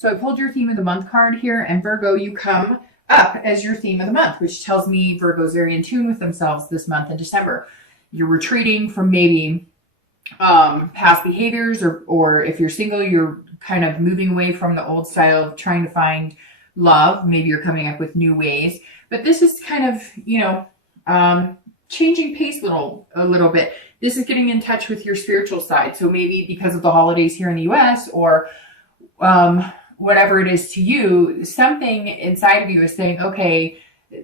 So I pulled your theme of the month card here, and Virgo, you come up as your theme of the month, which tells me Virgo's very in tune with themselves this month in December. You're retreating from maybe past behaviors, or if you're single, you're kind of moving away from the old style of trying to find love. Maybe you're coming up with new ways, but this is kind of, changing pace a little bit. This is getting in touch with your spiritual side. So maybe because of the holidays here in the US, or whatever it is to you, something inside of you is saying, okay,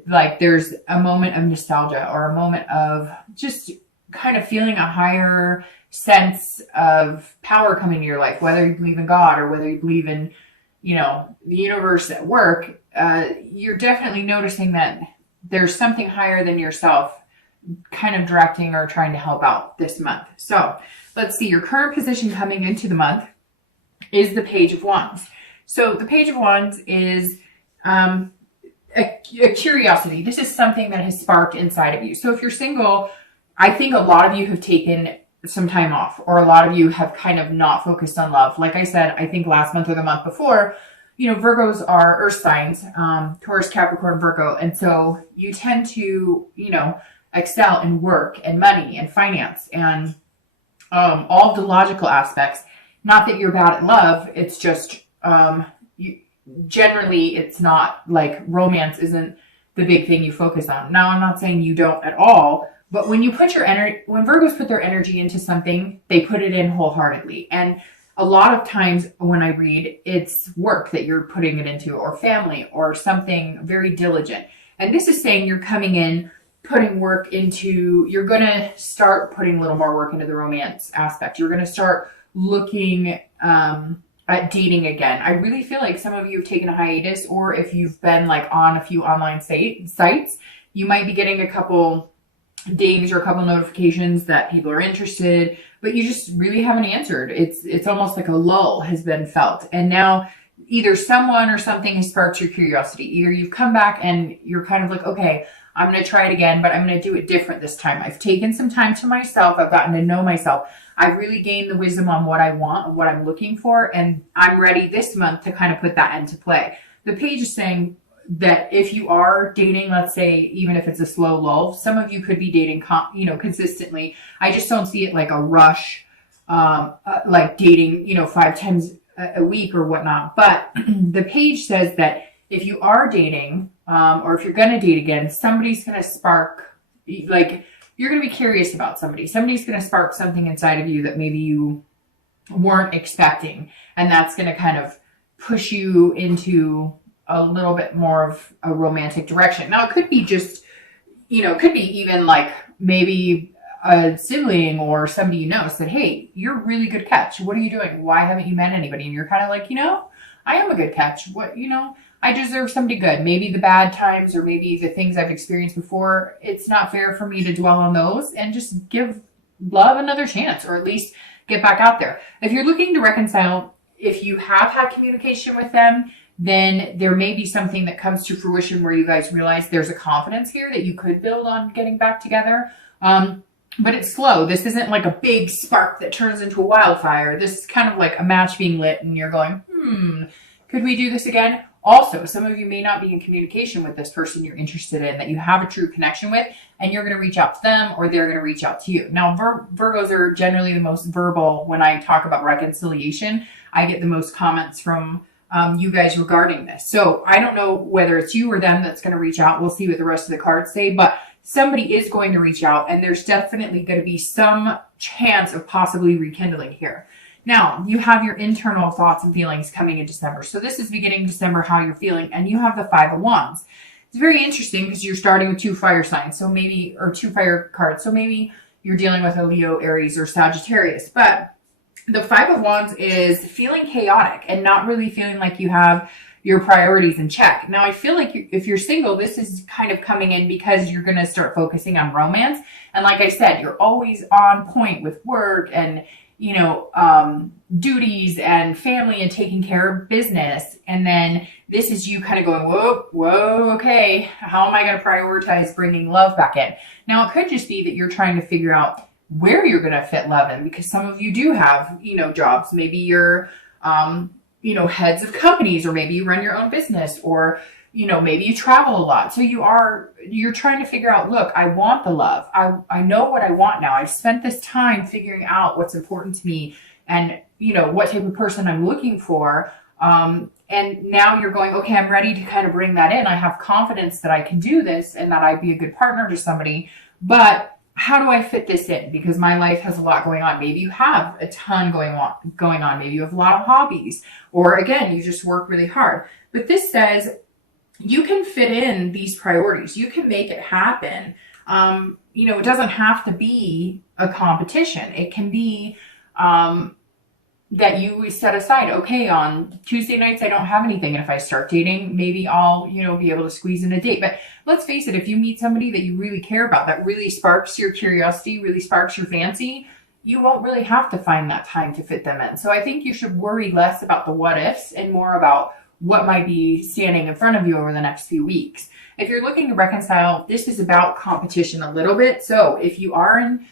like there's a moment of nostalgia, or a moment of just kind of feeling a higher sense of power coming to your life, whether you believe in God or whether you believe in, the universe at work. You're definitely noticing that there's something higher than yourself kind of directing or trying to help out this month. So let's see, your current position coming into the month is the Page of Wands. So the Page of Wands is a curiosity. This is something that has sparked inside of you. So if you're single, I think a lot of you have taken some time off, or a lot of you have kind of not focused on love. Like I said, I think last month or the month before, Virgos are earth signs, Taurus, Capricorn, Virgo. And so you tend to, excel in work and money and finance and all the logical aspects. Not that you're bad at love. It's just generally it's not like romance isn't the big thing you focus on. Now, I'm not saying you don't at all, but when you put your energy, when Virgos put their energy into something, they put it in wholeheartedly. And a lot of times when I read, it's work that you're putting it into, or family, or something very diligent. And this is saying you're coming in, putting work into, you're going to start putting a little more work into the romance aspect. You're going to start looking at dating again. I really feel like some of you have taken a hiatus, or if you've been like on a few online sites, you might be getting a couple dings or a couple notifications that people are interested, but you just really haven't answered. It's almost like a lull has been felt. And now either someone or something has sparked your curiosity. Either you've come back and you're kind of like, okay, I'm going to try it again, but I'm going to do it different this time. I've taken some time to myself. I've gotten to know myself. I've really gained the wisdom on what I want and what I'm looking for. And I'm ready this month to kind of put that into play. The page is saying that if you are dating, let's say, even if it's a slow lull, some of you could be dating, consistently. I just don't see it like a rush, like dating, 5 times a week or whatnot. But the page says that if you are dating, or if you're going to date again, somebody's going to spark, like you're going to be curious about somebody. Somebody's going to spark something inside of you that maybe you weren't expecting. And that's going to kind of push you into a little bit more of a romantic direction. Now, it could be just, it could be even like maybe a sibling or somebody said, hey, you're a really good catch. What are you doing? Why haven't you met anybody? And you're kind of like, I am a good catch. I deserve somebody good. Maybe the bad times or maybe the things I've experienced before, it's not fair for me to dwell on those, and just give love another chance, or at least get back out there. If you're looking to reconcile, if you have had communication with them, then there may be something that comes to fruition where you guys realize there's a confidence here that you could build on getting back together. But it's slow. This isn't like a big spark that turns into a wildfire. This is kind of like a match being lit and you're going, could we do this again? Also, some of you may not be in communication with this person you're interested in, that you have a true connection with, and you're going to reach out to them, or they're going to reach out to you. Now, Virgos are generally the most verbal when I talk about reconciliation. I get the most comments from you guys regarding this. So I don't know whether it's you or them that's going to reach out. We'll see what the rest of the cards say, but somebody is going to reach out, and there's definitely going to be some chance of possibly rekindling here. Now, you have your internal thoughts and feelings coming in December. So this is beginning December, how you're feeling, and you have the 5 of Wands. It's very interesting because you're starting with 2 fire signs, so maybe, or 2 fire cards. So maybe you're dealing with a Leo, Aries, or Sagittarius, but the 5 of Wands is feeling chaotic and not really feeling like you have your priorities in check. Now, I feel like if you're single, this is kind of coming in because you're going to start focusing on romance. And like I said, you're always on point with work and, duties and family and taking care of business. And then this is you kind of going, whoa, okay, how am I going to prioritize bringing love back in? Now, it could just be that you're trying to figure out where you're going to fit love in, because some of you do have, jobs. Maybe you're, heads of companies, or maybe you run your own business, or, maybe you travel a lot. So you're trying to figure out, look, I want the love. I know what I want now. I've spent this time figuring out what's important to me and, what type of person I'm looking for. And now you're going, okay, I'm ready to kind of bring that in. I have confidence that I can do this and that I'd be a good partner to somebody, but how do I fit this in? Because my life has a lot going on. Maybe you have a ton going on. Maybe you have a lot of hobbies, or again, you just work really hard. But this says you can fit in these priorities. You can make it happen. It doesn't have to be a competition. It can be, that you set aside, okay, on Tuesday nights, I don't have anything. And if I start dating, maybe I'll, be able to squeeze in a date. But let's face it, if you meet somebody that you really care about, that really sparks your curiosity, really sparks your fancy, you won't really have to find that time to fit them in. So I think you should worry less about the what ifs and more about what might be standing in front of you over the next few weeks. If you're looking to reconcile, this is about competition a little bit. So if you are in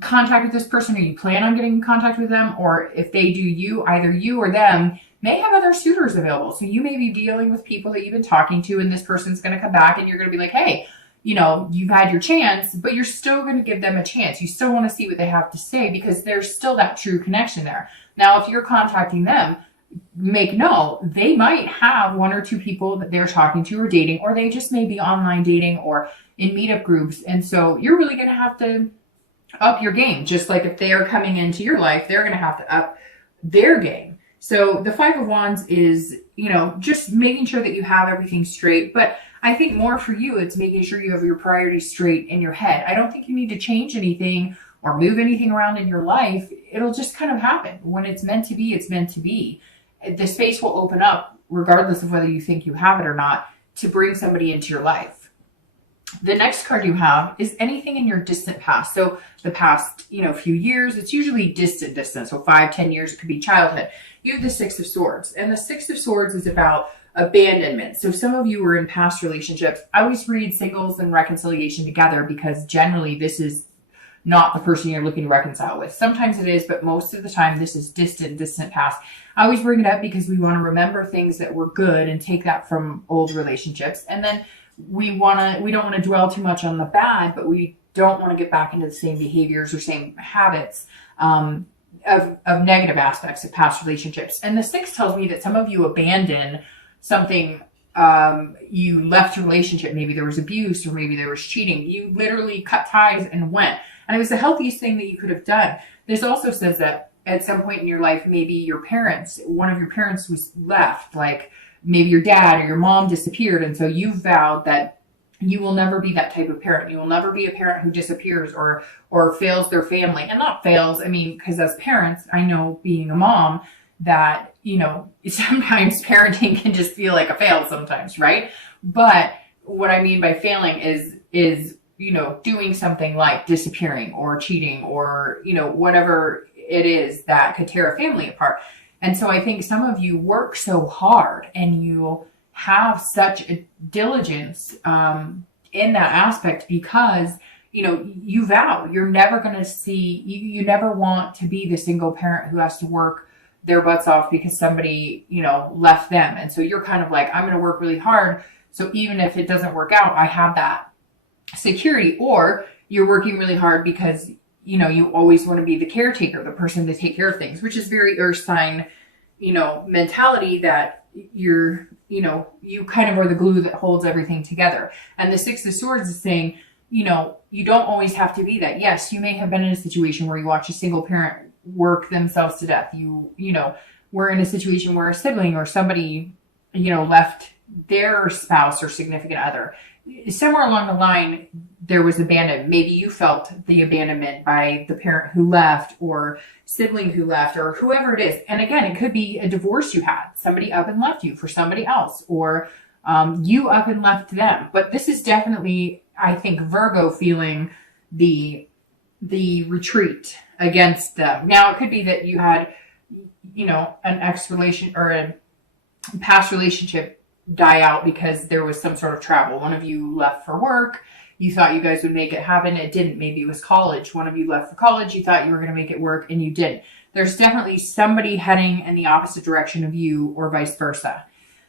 contact with this person, or you plan on getting in contact with them, or if they do you, either you or them may have other suitors available. So you may be dealing with people that you've been talking to, and this person's going to come back and you're going to be like, hey, you've had your chance, but you're still going to give them a chance. You still want to see what they have to say because there's still that true connection there. Now, if you're contacting them, make note, they might have one or two people that they're talking to or dating, or they just may be online dating or in meetup groups. And so you're really going to have to up your game. Just like if they are coming into your life, they're going to have to up their game. So the Five of Wands is, just making sure that you have everything straight. But I think more for you, it's making sure you have your priorities straight in your head. I don't think you need to change anything or move anything around in your life. It'll just kind of happen. When it's meant to be, it's meant to be. The space will open up, regardless of whether you think you have it or not, to bring somebody into your life. The next card you have is anything in your distant past. So the past, few years, it's usually distant. So 5-10 years, it could be childhood. You have the Six of Swords, and the Six of Swords is about abandonment. So some of you were in past relationships. I always read singles and reconciliation together because generally this is not the person you're looking to reconcile with. Sometimes it is, but most of the time this is distant past. I always bring it up because we want to remember things that were good and take that from old relationships. And then we don't want to dwell too much on the bad, but we don't want to get back into the same behaviors or same habits of negative aspects of past relationships. And the Six tells me that some of you abandon something. You left a relationship. Maybe there was abuse, or maybe there was cheating. You literally cut ties and went. And it was the healthiest thing that you could have done. This also says that at some point in your life, maybe one of your parents was left, like maybe your dad or your mom disappeared. And so you vowed that you will never be that type of parent. You will never be a parent who disappears or fails their family. And not fails, because as parents, I know being a mom that, sometimes parenting can just feel like a fail sometimes, right? But what I mean by failing is doing something like disappearing or cheating or, whatever it is that could tear a family apart. And so I think some of you work so hard and you have such a diligence in that aspect because, you vow you're never going to see, you never want to be the single parent who has to work their butts off because somebody, left them. And so you're kind of like, I'm going to work really hard. So even if it doesn't work out, I have that security. Or you're working really hard because you always want to be the caretaker, the person to take care of things, which is very earth sign, mentality that you kind of are the glue that holds everything together. And the Six of Swords is saying, you don't always have to be that. Yes, you may have been in a situation where you watch a single parent work themselves to death. We're in a situation where a sibling or somebody, left their spouse or significant other. Somewhere along the line, there was abandonment. Maybe you felt the abandonment by the parent who left or sibling who left or whoever it is. And again, it could be a divorce you had. Somebody up and left you for somebody else, or you up and left them. But this is definitely, I think, Virgo feeling the retreat against them. Now, it could be that you had, an ex-relation or a past relationship die out because there was some sort of travel. One of you left for work. You thought you guys would make it happen. It didn't. Maybe it was college. One of you left for college. You thought you were going to make it work and you didn't. there's definitely somebody heading in the opposite direction of you or vice versa.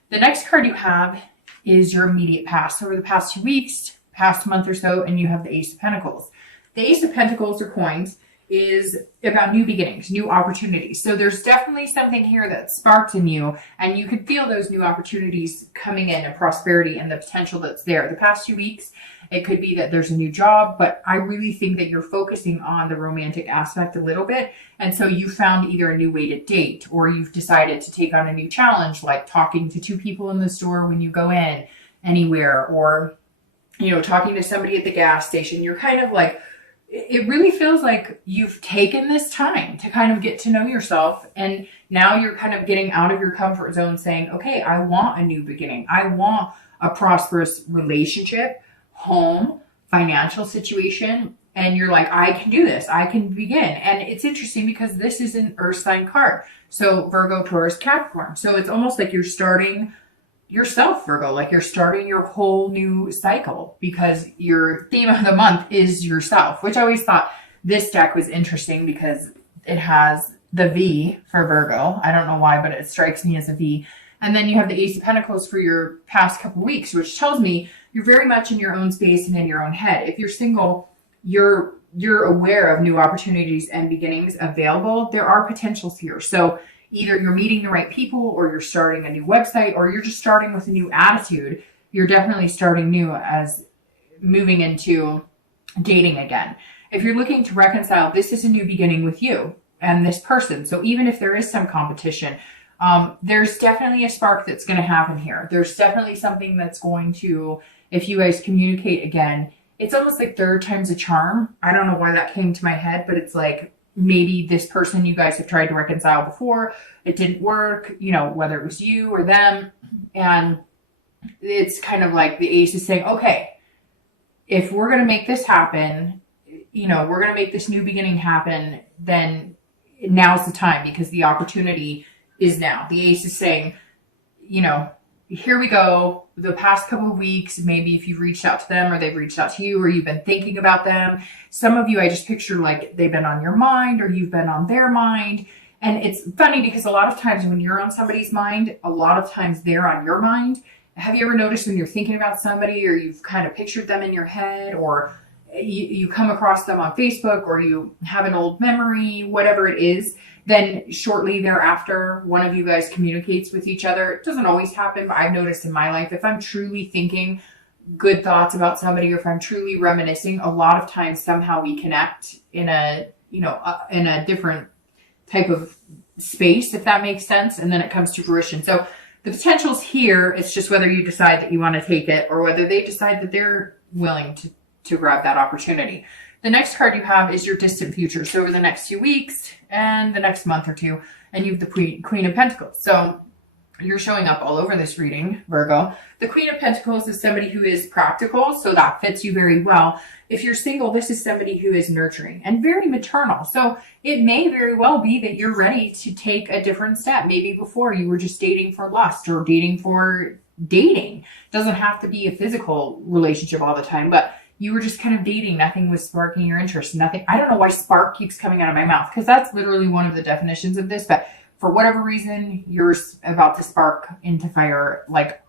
The next card you have is your immediate past. Over the past 2 weeks, past month or so, and you have the Ace of Pentacles. The Ace of Pentacles or coins is about new beginnings, new opportunities. So there's definitely something here that sparked in you, and you can feel those new opportunities coming in and prosperity and the potential that's there. The past 2 weeks, it could be that there's a new job, but I really think that you're focusing on the romantic aspect a little bit. And so you found either a new way to date, or you've decided to take on a new challenge, like talking to 2 people in the store when you go in anywhere, or, you know, talking to somebody at the gas station. You're kind of like, it really feels like you've taken this time to kind of get to know yourself. And now you're kind of getting out of your comfort zone saying, okay, I want a new beginning. I want a prosperous relationship, home, financial situation. And you're like, I can do this. I can begin. And it's interesting because this is an earth sign card. So Virgo, Taurus, Capricorn. So it's almost like you're starting yourself, Virgo, like you're starting your whole new cycle because your theme of the month is yourself, which I always thought this deck was interesting because it has the V for Virgo. I don't know why, but it strikes me as a V. And then you have the Ace of Pentacles for your past couple weeks, which tells me you're very much in your own space and in your own head. If you're single, you're aware of new opportunities and beginnings available. There are potentials here. So either you're meeting the right people, or you're starting a new website, or you're just starting with a new attitude. You're definitely starting new as moving into dating again. If you're looking to reconcile, this is a new beginning with you and this person. So even if there is some competition, there's definitely a spark that's going to happen here. There's definitely something that's going to, if you guys communicate again, it's almost like third time's a charm. I don't know why that came to my head, but it's like, maybe this person you guys have tried to reconcile before, it didn't work, you know, whether it was you or them. And it's kind of like the Ace is saying, okay, if we're going to make this happen, you know, we're going to make this new beginning happen, then now's the time because the opportunity is now. The Ace is saying, you know, here we go. The past couple of weeks, maybe if you've reached out to them or they've reached out to you or you've been thinking about them. Some of you, I just picture like they've been on your mind or you've been on their mind. And it's funny because a lot of times when you're on somebody's mind, a lot of times they're on your mind. Have you ever noticed when you're thinking about somebody or you've kind of pictured them in your head, or you come across them on Facebook, or you have an old memory, whatever it is, then shortly thereafter, one of you guys communicates with each other. It doesn't always happen, but I've noticed in my life, if I'm truly thinking good thoughts about somebody, or if I'm truly reminiscing, a lot of times somehow we connect in a, you know, in a different type of space, if that makes sense. And then it comes to fruition. So the potential's here. It's just whether you decide that you want to take it or whether they decide that they're willing to grab that opportunity. The next card you have is your distant future. So over the next few weeks and the next month or two, and you have the Queen of Pentacles. So you're showing up all over this reading, Virgo. The Queen of Pentacles is somebody who is practical, so that fits you very well. If you're single, this is somebody who is nurturing and very maternal. So it may very well be that you're ready to take a different step. Maybe before you were just dating for lust or dating for dating. It doesn't have to be a physical relationship all the time, but you were just kind of dating. Nothing was sparking your interest. Nothing. I don't know why spark keeps coming out of my mouth because that's literally one of the definitions of this. But for whatever reason, you're about to spark into fire, like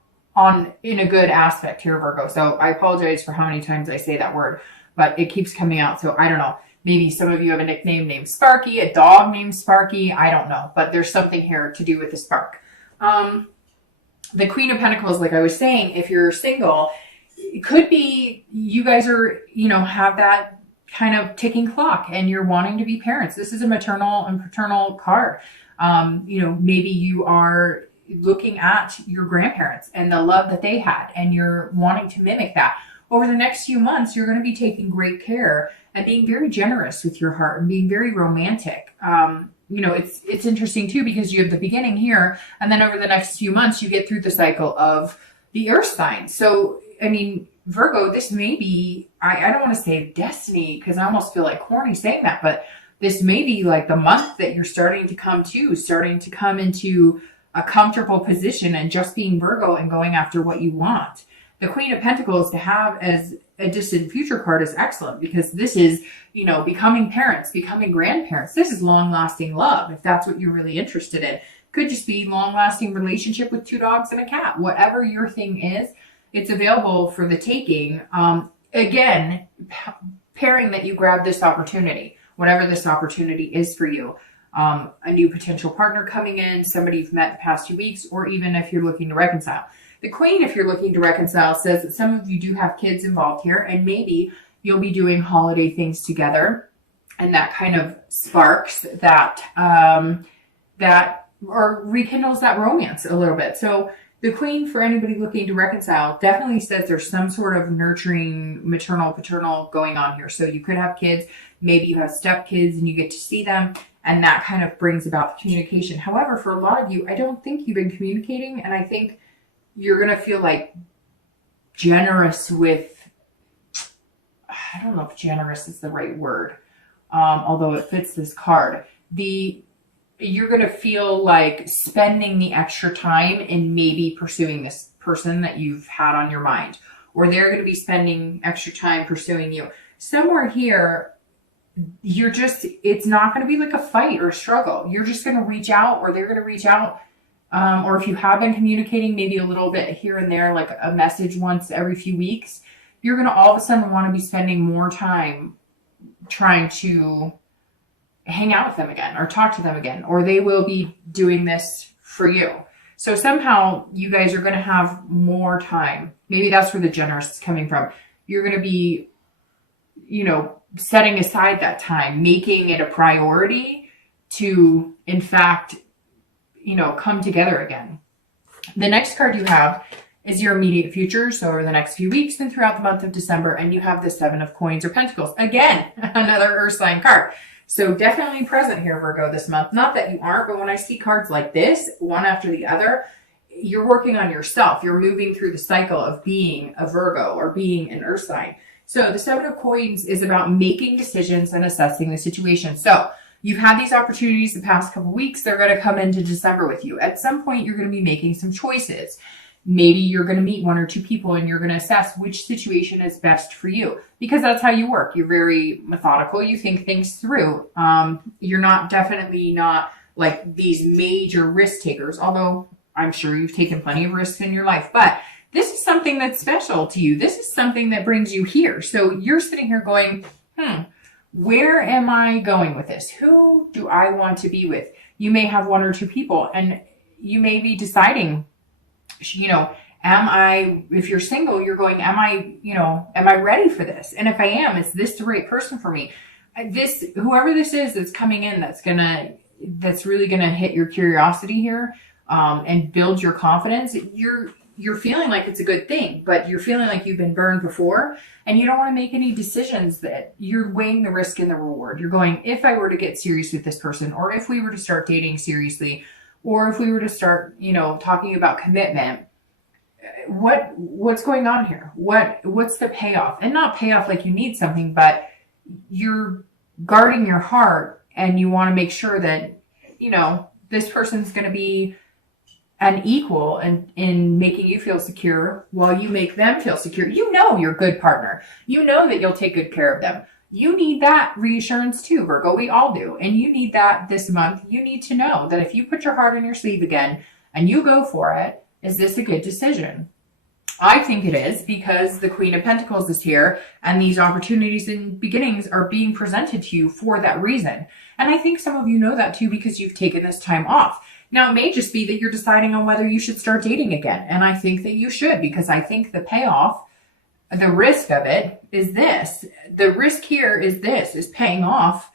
in a good aspect here, Virgo. So I apologize for how many times I say that word, but it keeps coming out. So I don't know. Maybe some of you have a nickname named Sparky, a dog named Sparky. I don't know, but there's something here to do with the spark. The Queen of Pentacles, like I was saying, if you're single, it could be you guys are, you know, have that kind of ticking clock and you're wanting to be parents. This is a maternal and paternal card. You know, maybe you are looking at your grandparents and the love that they had and you're wanting to mimic that. Over the next few months, you're going to be taking great care and being very generous with your heart and being very romantic. You know, it's interesting too, because you have the beginning here and then over the next few months, you get through the cycle of the earth sign. So, I mean, Virgo, this may be, I don't want to say destiny because I almost feel like corny saying that, but this may be like the month that you're starting to come into a comfortable position and just being Virgo and going after what you want. The Queen of Pentacles, to have as a distant future card is excellent because this is, becoming parents, becoming grandparents. This is long-lasting love, if that's what you're really interested in. Could just be long-lasting relationship with 2 dogs and a cat. Whatever your thing is, it's available for the taking. Again, pairing that you grab this opportunity, whatever this opportunity is for you. A new potential partner coming in, somebody you've met the past 2 weeks, or even if you're looking to reconcile. The Queen, if you're looking to reconcile, says that some of you do have kids involved here, and maybe you'll be doing holiday things together, and that kind of sparks that, or rekindles that romance a little bit. So the Queen, for anybody looking to reconcile, definitely says there's some sort of nurturing, maternal, paternal going on here. So you could have kids, maybe you have stepkids and you get to see them, and that kind of brings about the communication. However, for a lot of you, I don't think you've been communicating, and I think you're going to feel like generous with, I don't know if generous is the right word, although it fits this card. You're going to feel like spending the extra time in maybe pursuing this person that you've had on your mind, or they're going to be spending extra time pursuing you. Somewhere here, it's not going to be like a fight or a struggle. You're just going to reach out, or they're going to reach out. Or if you have been communicating maybe a little bit here and there, like a message once every few weeks, you're going to all of a sudden want to be spending more time trying to hang out with them again or talk to them again, or they will be doing this for you. So somehow you guys are going to have more time. Maybe that's where the generous is coming from. You're going to be, setting aside that time, making it a priority to, in fact, come together again. The next card you have is your immediate future. So over the next few weeks and throughout the month of December, and you have the 7 of Coins or Pentacles. Again, another Earth sign card. So definitely present here, Virgo, this month. Not that you aren't, but when I see cards like this, one after the other, you're working on yourself. You're moving through the cycle of being a Virgo or being an Earth sign. So the 7 of Coins is about making decisions and assessing the situation. So you've had these opportunities the past couple weeks. They're going to come into December with you. At some point, you're going to be making some choices. Maybe you're going to meet 1 or 2 people and you're going to assess which situation is best for you, because that's how you work. You're very methodical. You think things through. You're definitely not like these major risk takers, although I'm sure you've taken plenty of risks in your life. But this is something that's special to you. This is something that brings you here. So you're sitting here going, where am I going with this? Who do I want to be with? You may have 1 or 2 people, and you may be deciding, if you're single, you're going, am I ready for this? And if I am, is this the right person for me? Whoever this is that's coming in, that's really gonna hit your curiosity here, and build your confidence. You're feeling like it's a good thing, but you're feeling like you've been burned before, and you don't want to make any decisions that you're weighing the risk and the reward. You're going, if I were to get serious with this person, or if we were to start dating seriously, or if we were to start, talking about commitment, what's going on here? What's the payoff? And not payoff like you need something, but you're guarding your heart, and you want to make sure that, this person's going to be an equal in making you feel secure while you make them feel secure. You're a good partner. You know that you'll take good care of them. You need that reassurance too, Virgo. We all do. And you need that this month. You need to know that if you put your heart on your sleeve again and you go for it, is this a good decision? I think it is, because the Queen of Pentacles is here, and these opportunities and beginnings are being presented to you for that reason. And I think some of you know that too, because you've taken this time off. Now, it may just be that you're deciding on whether you should start dating again. And I think that you should, because I think the payoff, the risk of it is this. The risk here is paying off,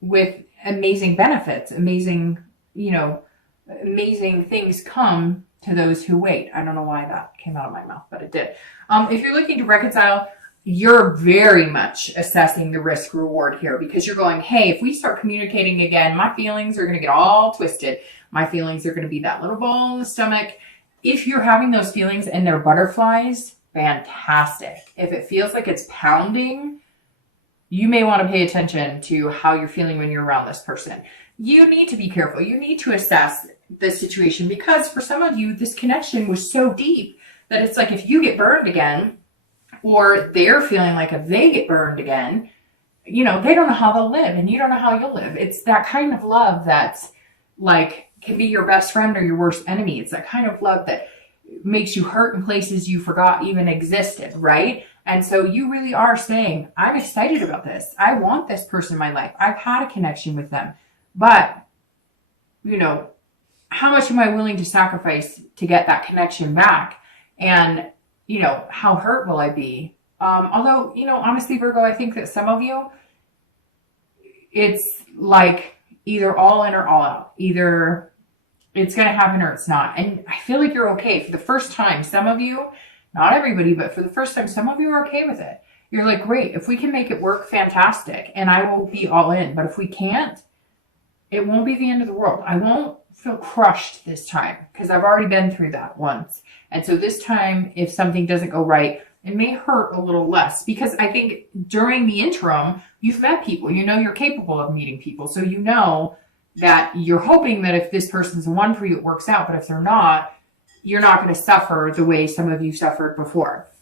with amazing benefits, amazing things come to those who wait. I don't know why that came out of my mouth, but it did. If you're looking to reconcile, you're very much assessing the risk reward here, because you're going, hey, if we start communicating again, my feelings are going to get all twisted. My feelings are going to be that little ball in the stomach. If you're having those feelings and they're butterflies, fantastic. If it feels like it's pounding, you may want to pay attention to how you're feeling when you're around this person. You need to be careful. You need to assess the situation, because for some of you, this connection was so deep that it's like, if you get burned again, or they're feeling like if they get burned again, you know, they don't know how they'll live and you don't know how you'll live. It's that kind of love that's like can be your best friend or your worst enemy. It's that kind of love that makes you hurt in places you forgot even existed, right? And so you really are saying, I'm excited about this. I want this person in my life. I've had a connection with them. But, you know, how much am I willing to sacrifice to get that connection back? And, you know, how hurt will I be? Although, you know, honestly, Virgo, I think that some of you, it's like either all in or all out. Either it's going to happen or it's not. And I feel like you're okay. For the first time, some of you, not everybody, but for the first time, some of you are okay with it. You're like, great, if we can make it work, fantastic. And I will be all in. But if we can't, it won't be the end of the world. I won't feel crushed this time because I've already been through that once. And so this time, if something doesn't go right, it may hurt a little less because I think during the interim, you've met people, you know, you're capable of meeting people. So you know that you're hoping that if this person's the one for you, it works out. But if they're not, you're not going to suffer the way some of you suffered before.